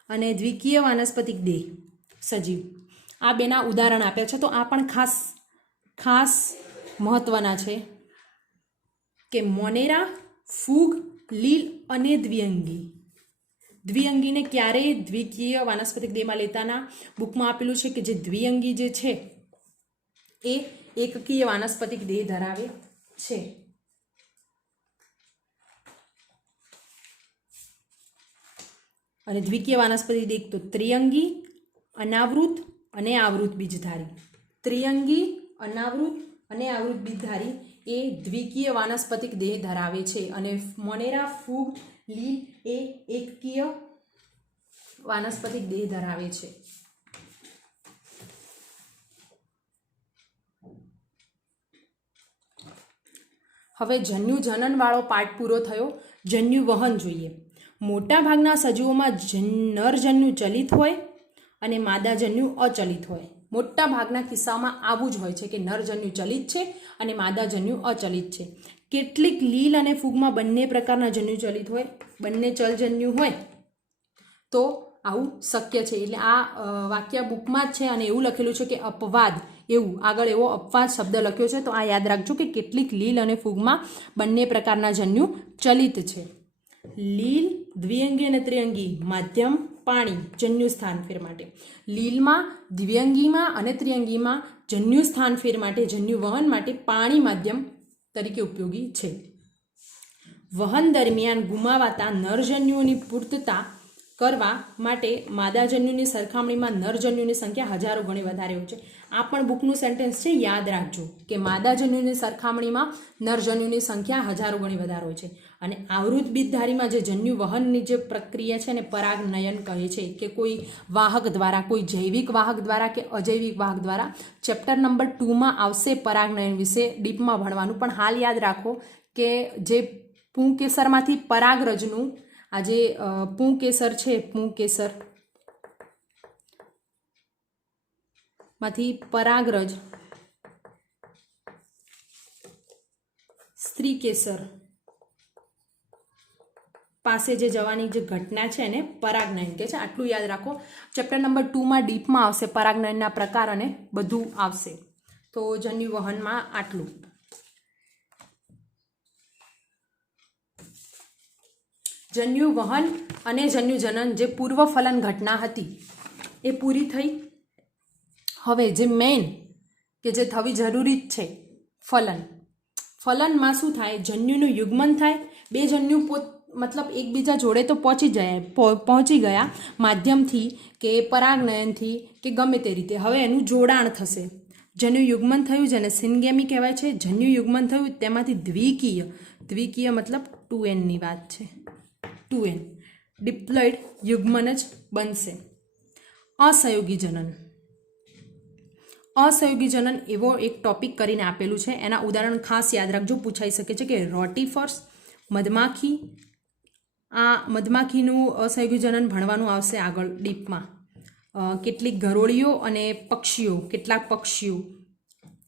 અને દ્વિકીય વાનસ્પતિક દેહ સજીવ, આ બેના ઉદાહરણ આપ્યા છે. તો આ પણ ખાસ મહત્વના છે કે મોનેરા, ફૂગ, લીલ અને દ્વિઅંગી. દ્વિઅંગીને ક્યારેય દ્વિકીય વાનસ્પતિક દેહમાં લેતા ના. બુકમાં આપેલું છે કે જે દ્વિઅંગી જે છે એ એકકીય વાનસ્પતિક દેહ ધરાવે છે. અને દ્વિકીય વાનસ્પતિક દેહ તો ત્રિઅંગી, અનાવૃત અને આવૃત બીજધારી. ત્રિઅંગી, અનાવૃત અને આવૃત બીજધારી એ દ્વિકીય વાનસ્પતિક દેહ ધરાવે છે. અને મોનેરા, ફૂગ, લીલ એ એકકીય વાનસ્પતિક દેહ ધરાવે છે. હવે જન્યુ જનન વાળો પાઠ પૂરો થયો. જન્યુ વહન જોઈએ. મોટા ભાગના સજીવોમાં નરજન્યુ ચલિત હોય અને માદાજન્યુ અચલિત હોય. મોટા ભાગના કિસ્સામાં આવું જ હોય છે કે નરજન્યુ ચલિત છે અને માદાજન્યુ અચલિત છે. કેટલીક લીલ અને ફૂગમાં બંને પ્રકારના જન્યુ ચલિત હોય, બંને ચલજન્યુ હોય તો આવું શક્ય છે. એટલે આ વાક્ય બુકમાં જ છે અને એવું લખેલું છે કે અપવાદ, એવું આગળ એવો અપવાદ શબ્દ લખ્યો છે. તો આ યાદ રાખજો કે કેટલીક લીલ અને ફૂગમાં બંને પ્રકારના જન્યુ ચલિત છે. લીલ, દ્વિઅંગી અને ત્રિઅંગી માધ્યમ, પાણી જન્યુ સ્થાન ફેર માટે. લીલમાં, દ્વિઅંગીમાં અને ત્રિઅંગીમાં જન્યુ સ્થાન ફેર માટે, જન્યુ વહન માટે પાણી માધ્યમ તરીકે ઉપયોગી છે. વહન દરમિયાન ગુમાવાતા નરજન્યુઓની પૂર્તતા કરવા માટે માદાજન્યુની સરખામણીમાં નરજન્યુની સંખ્યા હજારો ગણી વધારે હોય છે. આ પણ બુકનું સેન્ટેન્સ છે, યાદ રાખજો કે માદાજન્યુની સરખામણીમાં નરજન્યુની સંખ્યા હજારો ગણી વધારે હોય છે. અને આવૃત બીજધારીમાં જે જન્યુ વહનની જે પ્રક્રિયા છે ને પરાગનયન કહે છે, કે કોઈ વાહક દ્વારા, કોઈ જૈવિક વાહક દ્વારા કે અજૈવિક વાહક દ્વારા. ચેપ્ટર નંબર 2માં આવશે પરાગનયન વિશે ડીપમાં ભણવાનું. પણ હાલ યાદ રાખો કે જે પુંકેસરમાંથી પરાગરજનું, આ જે પુંકેસર છે, પુંકેસર માંથી પરાગરજ સ્ત્રી કેસર પાસે જે જવાની જે ઘટના છે એને પરાગનયન કહે છે. આટલું યાદ રાખો. ચેપ્ટર નંબર 2માં ડીપમાં આવશે પરાગનયનના પ્રકાર અને બધું આવશે. તો જન્યુવહનમાં આટલું. જન્યુવહન અને જન્યુજનન જે પૂર્વફલન ઘટના હતી એ પૂરી થઈ. હવે જે મેઇન કે જે થવી જરૂરી જ છે ફલનમાં શું થાય? જન્યુનું યુગ્મન થાય. બે જન્યુ મતલબ એકબીજા જોડે તો પહોંચી ગયા માધ્યમથી કે પરાગનયનથી કે ગમે તે રીતે. હવે એનું જોડાણ થશે. જન્યુ યુગ્મન થયું જેને સિનગેમી કહેવાય છે. જન્યુ યુગ્મન થયું તેમાંથી દ્વિકીય મતલબ 2n વાત છે. 2n ડિપ્લોઇડ યુગ્મન જ બનશે. અસહયોગી જનન એવો એક ટોપિક કરીને આપેલું છે. એના ઉદાહરણ ખાસ યાદ રાખજો, પૂછાઈ શકે છે કે રોટીફર્સ, મધમાખી. આ મધમાખીનું અસહયોગી જનન ભણવાનું આવશે આગળ ડીપમાં. કેટલીક ઘરોળીઓ અને કેટલાક પક્ષીઓ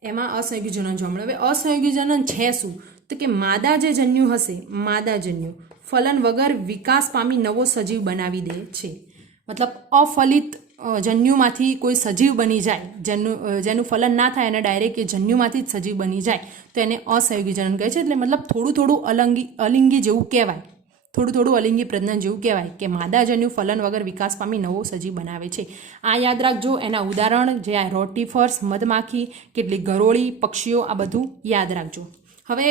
એમાં અસહયોગી જનન જોવા મળે. હવે અસહયોગી જનન છે શું? તો કે માદા જે જન્યુ હશે, માદા જન્યુ ફલન વગર વિકાસ પામી નવો સજીવ બનાવી દે છે. મતલબ અફલિત જન્યુમાંથી કોઈ સજીવ બની જાય, જેનું ફલન ના થાય અને ડાયરેક્ટ એ જન્યુમાંથી જ સજીવ બની જાય તો એને અસહયોગી જનન કહે છે. એટલે મતલબ થોડું અલિંગી જેવું કહેવાય, થોડું અલિંગી પ્રજનન જેવું કહેવાય કે માદા જન્યુ ફલન વગર વિકાસ પામી નવો સજીવ બનાવે છે. આ યાદ રાખજો. એના ઉદાહરણ જે આ રોટીફર્સ, મધમાખી, કેટલીક ઘરોળી, પક્ષીઓ, આ બધું યાદ રાખજો. હવે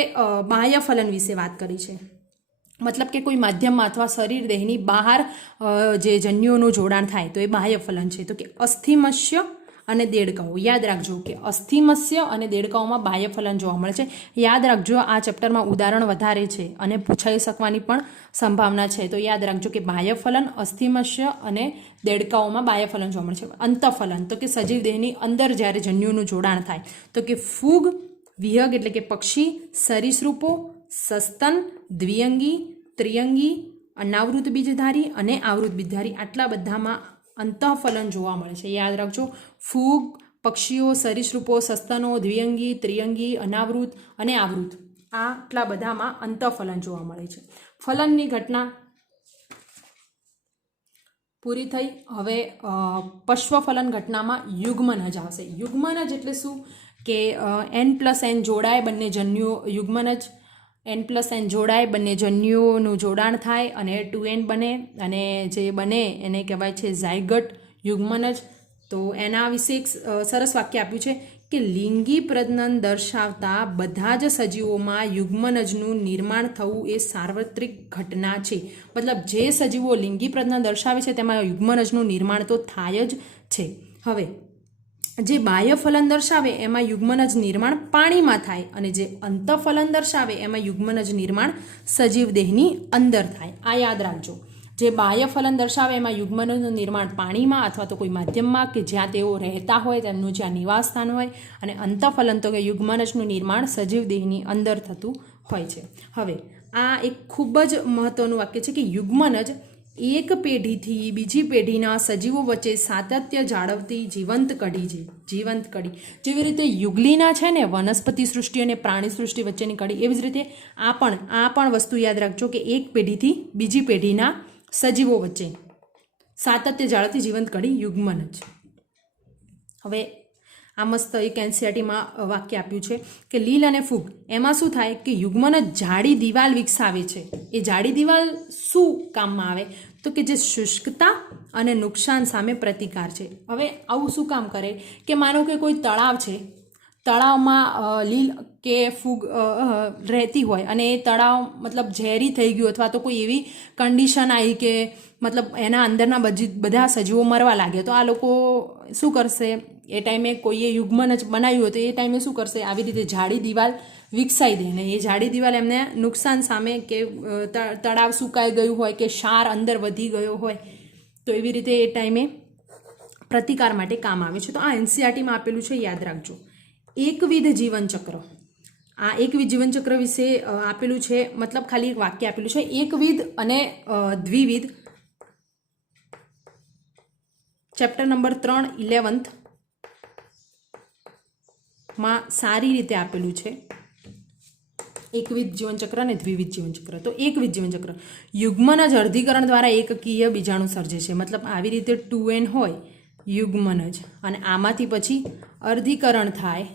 બાહ્ય ફલન વિશે વાત કરી છે. મતલબ કે કોઈ માધ્યમમાં અથવા શરીર દેહની બહાર જે જન્યુઓનું જોડાણ થાય તો એ બાહ્ય ફલન છે. તો કે અસ્થિમસ્ય અને દેડકાઓ. યાદ રાખજો કે અસ્થિમસ્ય અને દેડકાઓમાં બાહ્ય ફલન જોવા મળે છે. યાદ રાખજો, આ ચેપ્ટરમાં ઉદાહરણ વધારે છે અને પૂછાઈ શકવાની પણ સંભાવના છે. તો યાદ રાખજો કે બાહ્ય ફલન, અસ્થિમસ્ય અને દેડકાઓમાં બાહ્ય ફલન જોવા મળે છે. અંતઃફલન તો કે સજીવ દેહની અંદર જ્યારે જન્યુનું જોડાણ થાય તો કે ફૂગ, વિહગ એટલે કે પક્ષી, સરીસૃપો, સસ્તન, દ્વિઅંગી, ત્રિઅંગી, અનાવૃત બીજધારી અને આવૃત બીજધારી, આટલા બધામાં અંતઃફલન જોવા મળે છે. યાદ રાખજો, ફૂગ, પક્ષીઓ, સરીસૃપો, સસ્તનો, દ્વિઅંગી, ત્રિઅંગી, અનાવૃત અને આવૃત, આટલા બધામાં અંતઃફલન જોવા મળે છે. ફલનની ઘટના પૂરી થઈ. હવે પશ્વફલન ઘટનામાં યુગ્મનજ આવશે. યુગ્મનજ એટલે શું કે n+n જોડાય બંને જન્યુઓ, યુગ્મનજ n+n જોડાય બંને જન્યુઓનું જોડાણ થાય અને 2n બને અને જે બને એને કહેવાય છે ઝાયગટ યુગ્મનજ. તો એના વિશે એક સરસ વાક્ય આપ્યું છે કે લિંગી પ્રજનન દર્શાવતા બધા જ સજીવોમાં યુગ્મનજનું નિર્માણ થવું એ સાર્વત્રિક ઘટના છે. મતલબ જે સજીવો લિંગી પ્રજનન દર્શાવે છે તેમાં યુગ્મનજનું નિર્માણ તો થાય જ છે. હવે જે બાહ્ય ફલન દર્શાવે એમાં યુગ્મનજ નિર્માણ પાણીમાં થાય અને જે અંતઃફલન દર્શાવે એમાં યુગ્મનજ નિર્માણ સજીવ દેહની અંદર થાય. આ યાદ રાખજો. જે બાહ્ય ફલન દર્શાવે એમાં યુગ્મનજનું નિર્માણ પાણીમાં અથવા તો કોઈ માધ્યમમાં કે જ્યાં તેઓ રહેતા હોય તેમનું જ્યાં નિવાસ સ્થાન હોય, અને અંતઃફલન તો કે યુગ્મનજનું નિર્માણ સજીવ દેહની અંદર થતું હોય છે. હવે આ એક ખૂબ જ મહત્વનું વાક્ય છે કે યુગ્મનજ એક પેઢીથી બીજી પેઢીના સજીવો વચ્ચે સાતત્ય જાળવતી જીવંત કડી છે. જીવંત કડી જેવી રીતે યુગલીના છે ને વનસ્પતિ સૃષ્ટિ અને પ્રાણી સૃષ્ટિ વચ્ચેની કડી, એવી જ રીતે આ પણ વસ્તુ યાદ રાખજો કે એક પેઢીથી બીજી પેઢીના સજીવો વચ્ચે સાતત્ય જાળવતી જીવંત કડી યુગ્મનજ. હવે આ મસ્ત એક એનસીઈઆરટીમાં વાક્ય આપ્યું છે કે લીલ અને ફૂગ એમાં શું થાય કે યુગ્મનજ જાડી દિવાલ વિકસાવે છે. એ જાડી દિવાલ શું કામમાં આવે તો કે જે શુષ્કતા અને નુકસાન સામે પ્રતિકાર છે. હવે આવું શું કામ કરે કે માનો કે કોઈ તળાવ છે, તળાવમાં લીલ કે ફૂગ રહેતી હોય અને એ તળાવ મતલબ ઝેરી થઈ ગયું અથવા તો કોઈ એવી કન્ડિશન આવી કે મતલબ એના અંદરના બધા સજીવો મરવા લાગે, તો આ લોકો શું કરશે? એ ટાઈમે કોઈએ યુગ્મનજ બનાવ્યું હતું એ ટાઈમે શું કરશે? આવી રીતે જાડી દિવાલ વિકસાઈ દે. ને એ જાડી દિવાલ એમને નુકસાન સામે કે તળાવ સુકાઈ ગયું હોય કે ક્ષાર અંદર વધી ગયો હોય તો એવી રીતે એ ટાઈમે પ્રતિકાર માટે કામ આવે છે. તો આ એનસીઈઆરટીમાં આપેલું છે, યાદ રાખજો. એકવિધ જીવનચક્ર, આ એકવિધ જીવનચક્ર વિશે આપેલું છે. મતલબ ખાલી એક વાક્ય આપેલું છે, એકવિધ અને દ્વિવિધ. ચેપ્ટર નંબર 3 11th માં સારી રીતે આપેલું છે. એકવિધ જીવનચક્ર અને દ્વિવિધ જીવનચક્ર. તો એકવિધ જીવનચક્ર યુગ્મનજ અર્ધીકરણ દ્વારા એકકીય બીજાણુ સર્જે છે. મતલબ આવી રીતે 2n હોય યુગ્મનજ અને આમાંથી પછી અર્ધીકરણ થાય,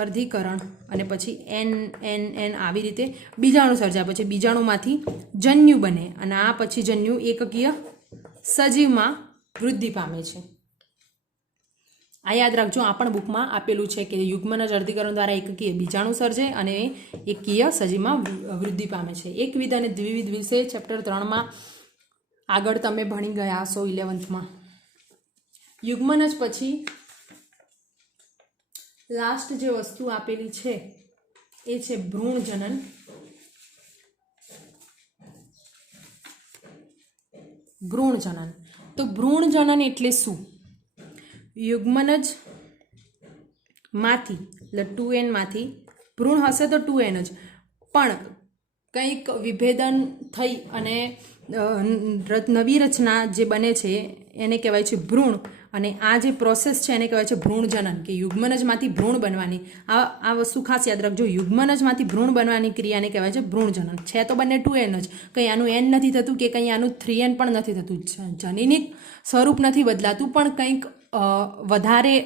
અર્ધીકરણ અને પછી n આવી રીતે બીજાણુ સર્જાય. પછી બીજાણુમાંથી જન્યુ બને અને આ પછી જન્યુ એકકીય સજીવમાં વૃદ્ધિ પામે છે. આ યાદ રાખજો, આ પણ બુકમાં આપેલું છે કે યુગ્મનજ અર્ધીકરણ દ્વારા એકકીય બીજાણુ સર્જે અને એકકીય સજીવમાં વૃદ્ધિ પામે છે. એકવિધ અને દ્વિવિધ વિશે ચેપ્ટર 3માં આગળ તમે ભણી ગયા હશો 11th. યુગ્મનજ પછી લાસ્ટ જે વસ્તુ આપેલી છે એ છે ભ્રૂણ જનન. ભ્રૂણ જનન. તો ભ્રૂણ જનન એટલે શું? યુગ્મનજ માંથી એટલે 2n માંથી ભ્રૂણ હશે તો 2n જ, પણ કંઈક વિભેદન થઈ અને નવી રચના જે બને છે એને કહેવાય છે ભ્રૂણ. અને આ જે પ્રોસેસ છે એને કહેવાય છે ભ્રૂણ જનન, કે યુગ્મનજમાંથી ભ્રૂણ બનવાની. આ વસ્તુ ખાસ યાદ રાખજો, યુગ્મનજમાંથી ભ્રૂણ બનવાની ક્રિયાને કહેવાય છે ભ્રૂણ જનન. છે તો બંને 2n જ, કંઈ આનું n નથી થતું કે કંઈ આનું 3n પણ નથી થતું. જનીનિક સ્વરૂપ નથી બદલાતું, પણ કંઈક વધારે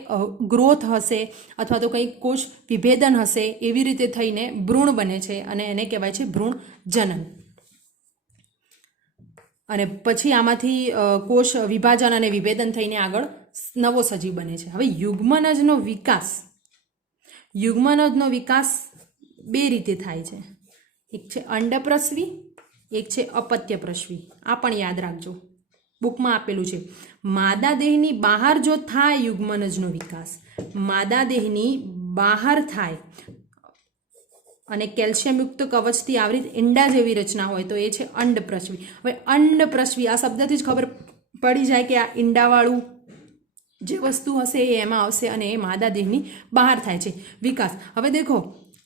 ગ્રોથ હશે અથવા તો કંઈક કોષ વિભેદન હશે, એવી રીતે થઈને ભ્રૂણ બને છે અને એને કહેવાય છે ભ્રૂણ જનન. અને પછી આમાંથી કોષ વિભાજન અને વિભેદન થઈને આગળ નવો સજીવ બને છે. હવે યુગ્મનજનો વિકાસ બે રીતે થાય છે. એક છે અંડપ્રસવી, એક છે અપત્યપ્રસવી. આ પણ યાદ રાખજો, બુકમાં આપેલું છે. માદા દેહની બહાર જો થાય યુગ્મનજનો વિકાસ, માદા દેહની બહાર થાય અને કેલ્શિયમયુક્ત કવચથી આવરિત ઈંડા જેવી રચના હોય તો એ છે અંડપ્રસવી. હવે અંડપ્રસવી આ શબ્દથી જ ખબર પડી જાય કે આ ઈંડાવાળું જે વસ્તુ હશે એ એમાં આવશે અને એ માદા દેહની બહાર થાય છે વિકાસ. હવે દેખો,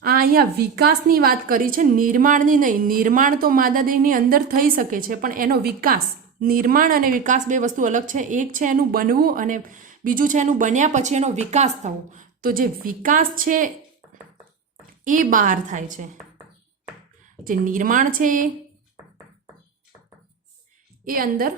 આ અહીંયા વિકાસની વાત કરી છે, નિર્માણની નહીં. નિર્માણ તો માદા દેહની અંદર થઈ શકે છે, પણ એનો વિકાસ, નિર્માણ અને વિકાસ બે વસ્તુ અલગ છે. એક છે એનું બનવું અને બીજું છે એનું બન્યા પછી એનો વિકાસ થવો. તો જે વિકાસ છે એ બહાર થાય છે, જે નિર્માણ છે એ અંદર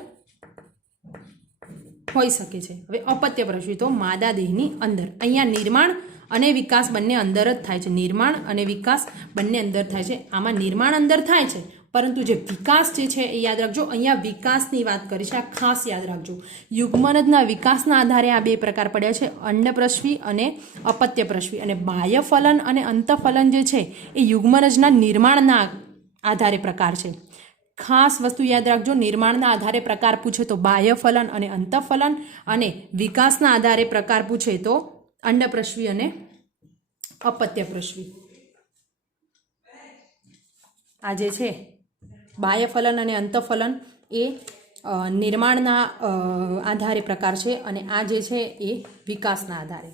હોઈ શકે છે. હવે અપત્યપ્રસવી તો માદા દેહની અંદર. અહીંયા નિર્માણ અને વિકાસ બંને અંદર જ થાય છે. નિર્માણ અને વિકાસ બંને અંદર થાય છે. આમાં નિર્માણ અંદર થાય છે, પરંતુ જે વિકાસ જે છે એ યાદ રાખજો, અહીંયા વિકાસની વાત કરી છે, આ ખાસ યાદ રાખજો. યુગ્મનજના વિકાસના આધારે આ બે પ્રકાર પડ્યા છે, અંડપ્રસવી અને અપત્યપ્રસવી. અને બાહ્ય ફલન અને અંતઃફલન જે છે એ યુગ્મનજના નિર્માણના આધારે પ્રકાર છે. ખાસ વસ્તુ યાદ રાખજો, નિર્માણના આધારે પ્રકાર પૂછે તો બાહ્ય ફલન અને અંતઃફલન, અને વિકાસના આધારે પ્રકાર પૂછે તો અંડપ્રસવી અને અપત્યપ્રસવી. આ જે છે બાહ્ય ફલન અને અંતઃફલન એ નિર્માણના આધારે પ્રકાર છે અને આ જે છે એ વિકાસના આધારે.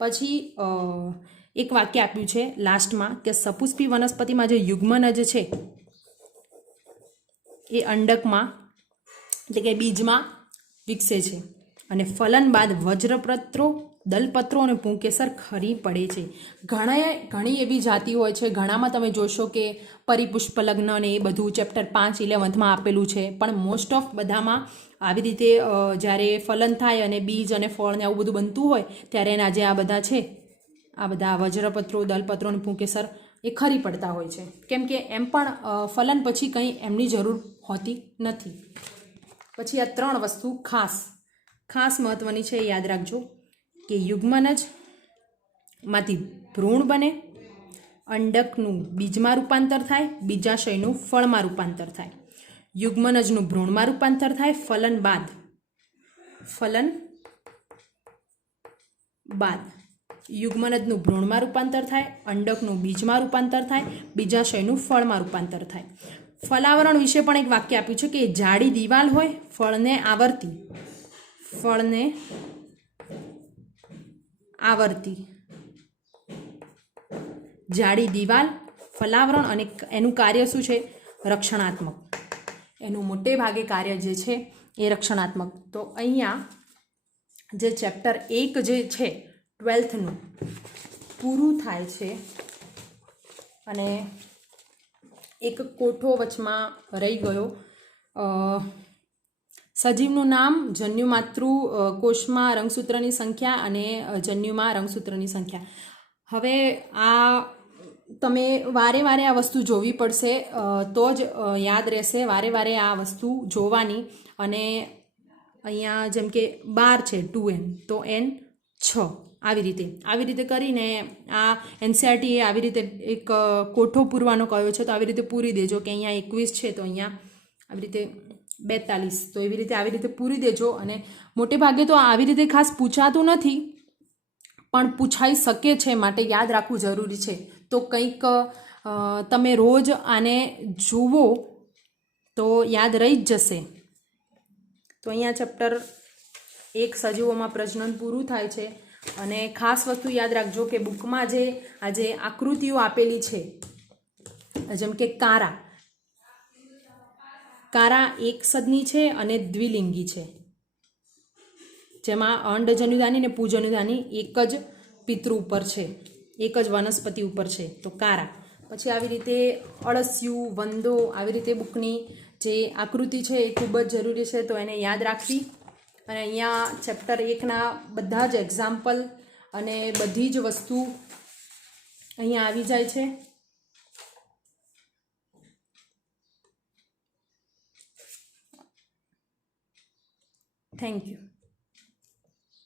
પછી એક વાક્ય આપ્યું છે લાસ્ટમાં કે સપુષ્પી વનસ્પતિમાં જે યુગ્મનજ છે એ અંડકમાં એટલે કે બીજમાં વિકસે છે અને ફલન બાદ વજ્રપત્રો, દલપત્રો અને પુંકેસર ખરી પડે છે. ઘણી એવી જાતિ હોય છે, ઘણામાં તમે જોશો કે પરિપુષ્પ લગ્ન ને એ બધું ચેપ્ટર 5 11માં આપેલું છે, પણ મોસ્ટ ઓફ બધામાં આવી રીતે જ્યારે ફલન થાય અને બીજ અને ફળ ને આવું બધું બનતું હોય ત્યારે એના જે આ બધા છે, આ બધા વજ્રપત્રો, દલપત્રો અને પુંકેસર એ ખરી પડતા હોય છે, કેમ કે એમ પણ ફલન પછી કંઈ એમની જરૂર હોતી નથી. પછી આ 3 વસ્તુ ખાસ મહત્વની છે, યાદ રાખજો કે યુગ્મનજમાંથી ભ્રૂણ બને, અંડકનું બીજમાં રૂપાંતર થાય, બીજાશયનું ફળમાં રૂપાંતર થાય, યુગ્મનજનું ભ્રૂણમાં રૂપાંતર થાય, ફલન બાદ યુગ્મનજનું ભ્રૂણમાં રૂપાંતર થાય, અંડકનું બીજમાં રૂપાંતર થાય, બીજાશયનું ફળમાં રૂપાંતર થાય. ફલાવરણ વિશે પણ એક વાક્ય આપ્યું છે કે જાડી દિવાલ હોય ફળને આવરતી જાડી દિવાલ, ફલાવરણ, અને એનું કાર્ય શું છે? રક્ષણાત્મક. એનું મોટે ભાગે કાર્ય જે છે એ રક્ષણાત્મક. તો અહીંયા જે ચેપ્ટર 1 જે છે 12થનું પૂરું થાય છે અને એક કોઠો વચમાં રહી ગયો. સજીવનું નામ, જન્યુ માતૃ કોષમાં રંગસૂત્રની સંખ્યા અને જન્યુમાં રંગસૂત્રની સંખ્યા. હવે આ તમે વારે વારે આ વસ્તુ જોવી પડશે, તો જ યાદ રહેશે. વારે વારે આ વસ્તુ જોવાની. અને અહીંયા જેમ કે 12 છે 2n, તો n 6, આવી રીતે કરીને આ NCERT એ આવી રીતે એક કોઠો પૂરવાનો કહ્યો છે, તો આવી રીતે પૂરી દેજો. કે અહીંયા 21 છે તો અહીંયા આવી રીતે 42, તો એવી રીતે પૂરી દેજો. અને મોટે ભાગે તો આવી રીતે ખાસ પૂછાતું નથી, પણ પૂછાઈ શકે છે, માટે યાદ રાખવું જરૂરી છે. તો કંઈક તમે રોજ આને જુઓ તો યાદ રહી જ જશે. તો અહીંયા ચેપ્ટર 1 સજીવોમાં પ્રજનન પૂરું થાય છે. અને ખાસ વસ્તુ યાદ રાખજો કે બુકમાં જે આજે આકૃતિઓ આપેલી છે, જેમ કે કારા એક સદની છે અને દ્વિલિંગી છે, જેમાં અંડજન્યુધાની ને પૂજન્યુધાની એક જ પિતૃ ઉપર છે, એક જ વનસ્પતિ ઉપર છે, તો કારા. પછી આવી રીતે અળસિયું, વંદો, આવી રીતે બુકની જે આકૃતિ છે એ ખૂબ જ જરૂરી છે, તો એને યાદ રાખવી. અને અહીંયા ચેપ્ટર 1ના બધા જ એક્ઝામ્પલ અને બધી જ વસ્તુ અહીંયા આવી જાય છે. Thank you.